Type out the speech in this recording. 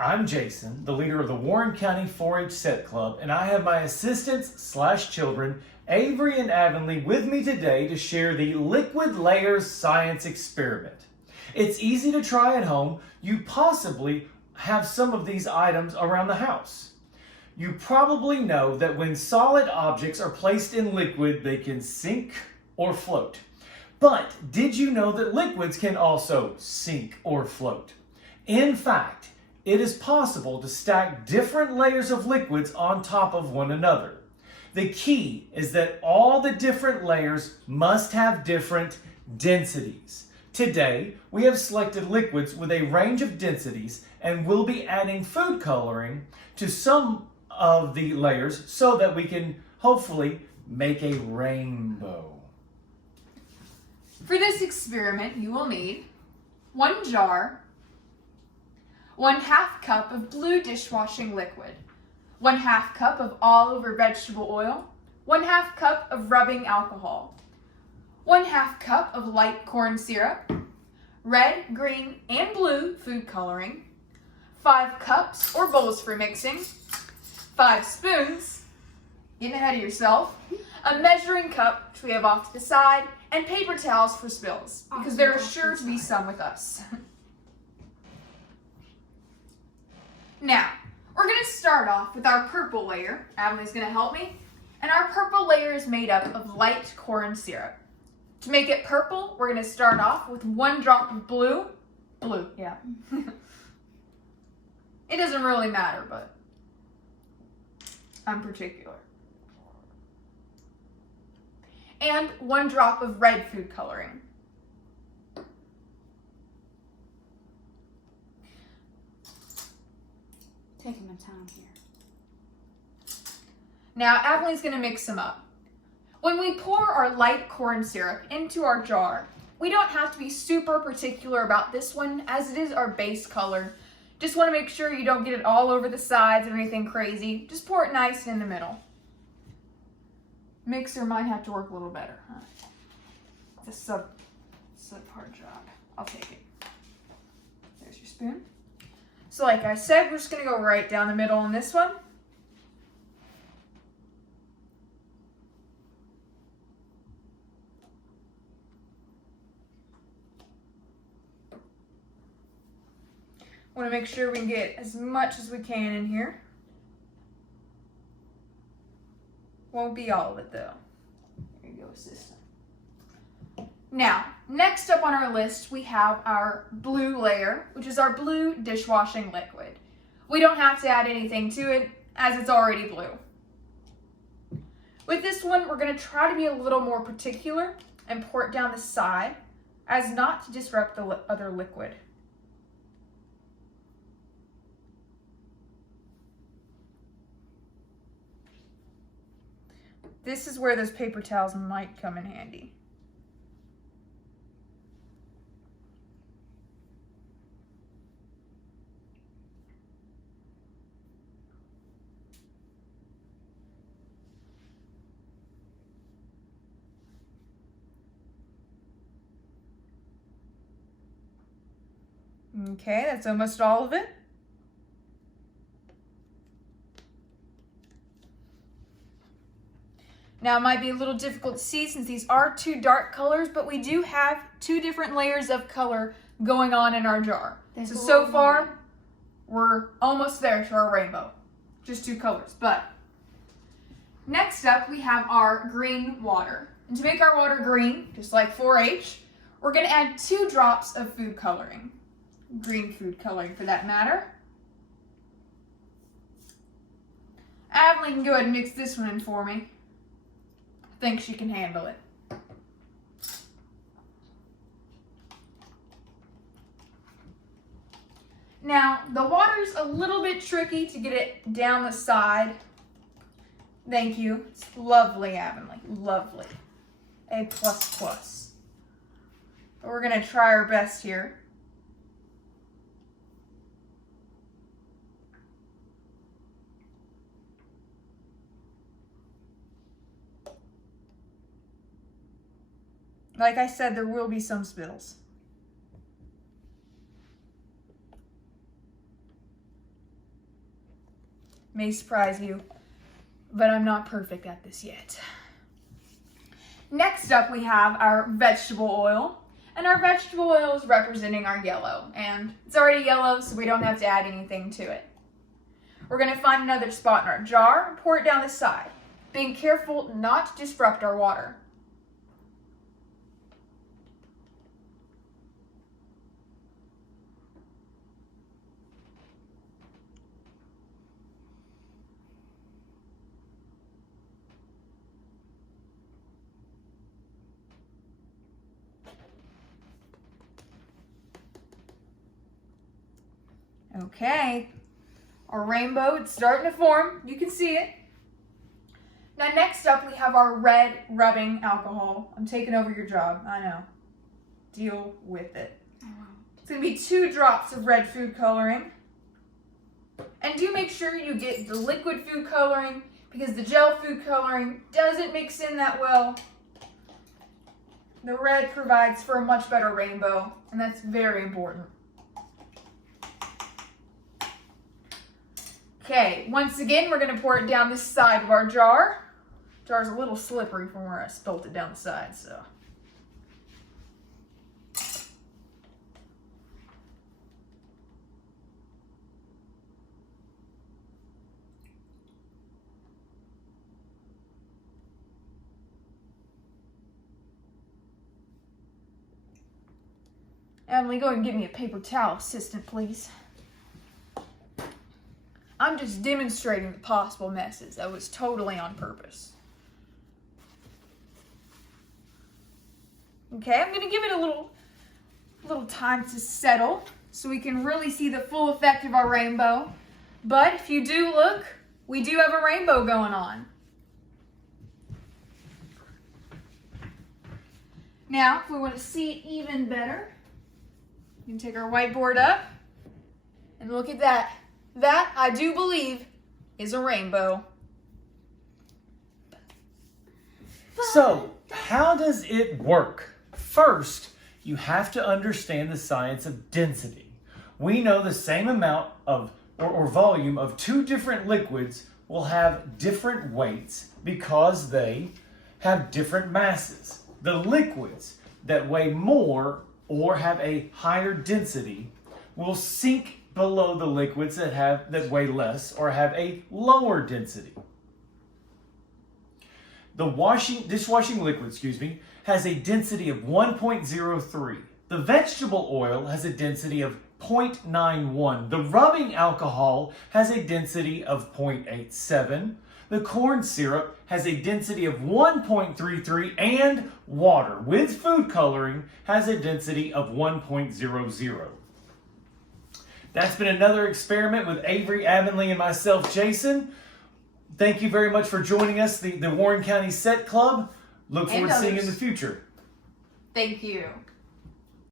I'm Jason, the leader of the Warren County 4-H Set Club, and I have my assistants/children, Avery and Avenley, with me today to share the Liquid Layers Science Experiment. It's easy to try at home. You possibly have some of these items around the house. You probably know that when solid objects are placed in liquid, they can sink or float. But did you know that liquids can also sink or float? In fact, it is possible to stack different layers of liquids on top of one another. The key is that all the different layers must have different densities. Today, we have selected liquids with a range of densities, and we'll be adding food coloring to some of the layers so that we can hopefully make a rainbow. For this experiment, you will need 1 jar, 1/2 cup of blue dishwashing liquid, 1/2 cup of olive or vegetable oil, 1/2 cup of rubbing alcohol, 1/2 cup of light corn syrup, red, green, and blue food coloring, 5 cups or bowls for mixing, 5 spoons, getting ahead of yourself, a measuring cup, which we have off to the side, and paper towels for spills, because there are sure to be some with us. Now, we're going to start off with our purple layer. Avenley's going to help me. And our purple layer is made up of light corn syrup. To make it purple, we're going to start off with 1 drop of blue. Blue, yeah. It doesn't really matter, but I'm particular. And 1 drop of red food coloring. Taking my time here. Now, Avenley's going to mix them up. When we pour our light corn syrup into our jar, we don't have to be super particular about this one, as it is our base color. Just want to make sure you don't get it all over the sides or anything crazy. Just pour it nice in the middle. Mixer might have to work a little better, huh? It's a subpar job. I'll take it. There's your spoon. So like I said, we're just going to go right down the middle on this one. Want to make sure we can get as much as we can in here. Won't be all of it though. There you go, assistant. Now, next up on our list, we have our blue layer, which is our blue dishwashing liquid. We don't have to add anything to it, as it's already blue. With this one, we're going to try to be a little more particular and pour it down the side, as not to disrupt the other liquid. This is where those paper towels might come in handy. Okay, that's almost all of it. Now, it might be a little difficult to see since these are 2 dark colors, but we do have 2 different layers of color going on in our jar. So far, we're almost there to our rainbow. Just 2 colors, but next up, we have our green water. And to make our water green, just like 4-H, we're going to add 2 drops of food coloring. Green food coloring for that matter. Avenley can go ahead and mix this one in for me. I think she can handle it. Now, the water's a little bit tricky to get it down the side. Thank you. It's lovely, Avenley. Lovely. A++. But we're going to try our best here. Like I said, there will be some spittles. May surprise you, but I'm not perfect at this yet. Next up, we have our vegetable oil. And our vegetable oil is representing our yellow. And it's already yellow, so we don't have to add anything to it. We're going to find another spot in our jar and pour it down the side, being careful not to disrupt our water. Okay, our rainbow is starting to form. You can see it. Now next up we have our red rubbing alcohol. I'm taking over your job, I know. Deal with it. It's going to be 2 drops of red food coloring. And do make sure you get the liquid food coloring because the gel food coloring doesn't mix in that well. The red provides for a much better rainbow, and that's very important. Okay, once again, we're going to pour it down the side of our jar. Jar's a little slippery from where I spilt it down the side, so. Emily, go and get me a paper towel, assistant, please. I'm just demonstrating the possible messes. That was totally on purpose. Okay, I'm going to give it a little time to settle so we can really see the full effect of our rainbow. But if you do look, we do have a rainbow going on. Now, if we want to see it even better, we can take our whiteboard up and look at that. That, I do believe, is a rainbow. So, how does it work? First, you have to understand the science of density. We know the same amount of or volume of 2 different liquids will have different weights because they have different masses. The liquids that weigh more or have a higher density will sink below the liquids that weigh less or have a lower density. The dishwashing liquid, has a density of 1.03. The vegetable oil has a density of 0.91. The rubbing alcohol has a density of 0.87. The corn syrup has a density of 1.33, and water with food coloring has a density of 1.00. That's been another experiment with Avery, Avenley, and myself, Jason. Thank you very much for joining us, the Warren County Set Club. Look forward to seeing you in the future. Thank you.